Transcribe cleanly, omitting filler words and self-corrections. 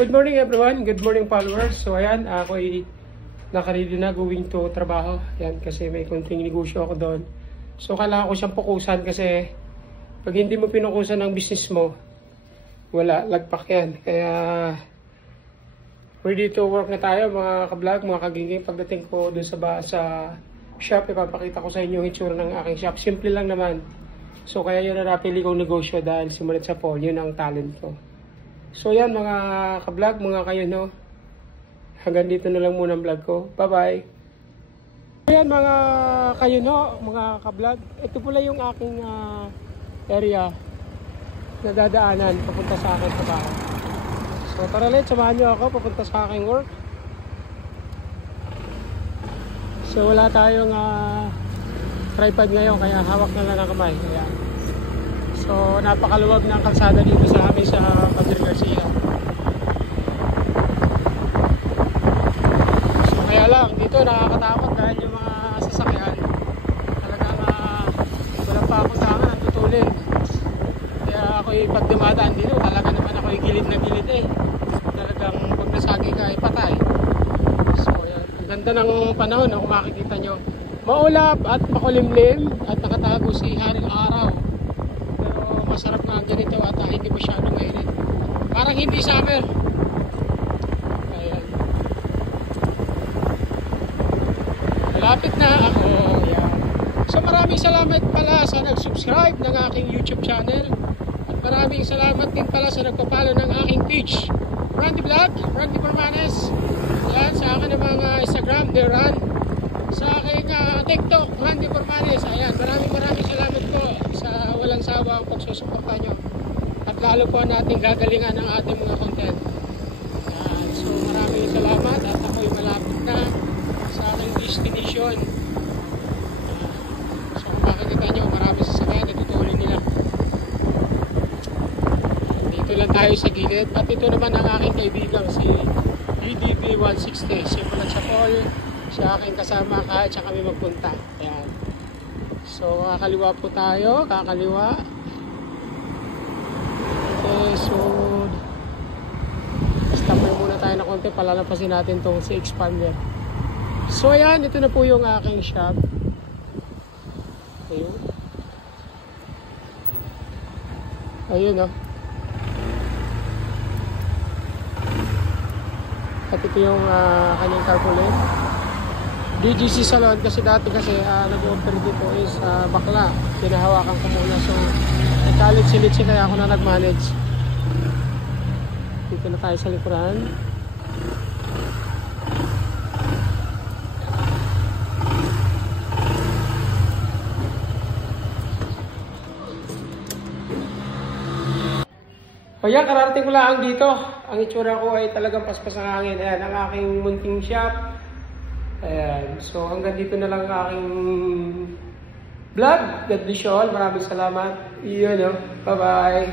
Good morning everyone, good morning followers. So ayan, ako ay nakaready na going to trabaho. Ayan, kasi may konting negosyo ako doon. So kailangan ko siyang pukusan kasi pag hindi mo pinukusan ang business mo, wala, lagpak yan. Kaya ready to work na tayo mga ka-vlog, mga kagiging. Pagdating ko doon sa shop, ipapakita ko sa inyo yung itsura ng aking shop. Simple lang naman. So kaya yun na napili kong negosyo dahil simulat sa Paul, yun ang talent ko. So yan mga ka-vlog, mga kayo no. Hanggang dito na lang muna ang vlog ko. Bye-bye. Ayan mga kayo no, mga ka-vlog. Ito pala yung aking area na dadaanan papunta sa akin sa bahay. So tara ulit, samahan nyo ako papunta sa aking work. So wala tayong tripod ngayon kaya hawak na lang ang kamay. Ayan. So napakaluwag ng kalsada dito sa amin sa Padre Garcia. So kaya lang dito nakakatakot dahil yung mga sasakyan talagang wala pa ako sa akin ang tutulin. Kaya ako'y pag dumadaan dito talaga naman ako'y gilid na gilid talagang pag nasagi ka ay patay. So ayan, ang ganda ng panahon kung makikita nyo. Maulap at makulimlim at nakatago si Haring Araw. Pero masarap nga ganito at hindi masyadong mainit. Parang hindi summer. Ayan. Malapit na ako. Ayan. So maraming salamat pala sa nag-subscribe ng aking YouTube channel. At maraming salamat din pala sa nagpapalo ng aking page. Randy Vlog, Randy Permanes. Ayan, sa akin ng mga Instagram, Deran. Sa aking TikTok, Randy Permanes. Ayan, maraming salamat po sa walang sawa ang pagsusuporta nyo. At lalo po natin gagalingan ang ating mga content. Ayan, so maraming salamat at ako'y malapit na sa aking destination. So kung makikita nyo, marami sasakyan, natutuloy nila. Dito lang tayo sa gilid. At ito naman ang aking kaibigang si DDB 160. Simulat sa Paul. Siya aking kasama kahit siya kami magpunta. Ayan. So kakaliwa po tayo. Kakaliwa. Okay, so stop muna tayo na konti. Palalampasin natin itong si Expander. So ayan, ito na po yung aking shop. Ayun. Ayun oh. At ito yung kanyang carpooling. DGC Salon kasi dati nag-offer dito is bakla. Pinahawakan ko muna. So nagkalit-silitsi kaya ako na nag-manage. Dito na tayo sa likuran. Kaya kararating ko lang dito. Ang itsura ko ay talagang paspas ng hangin. Ayan, ang aking munting shop. Ayan. So hanggang dito na lang ang aking vlog. God bless you all. Maraming salamat. Iyon, no? Bye-bye.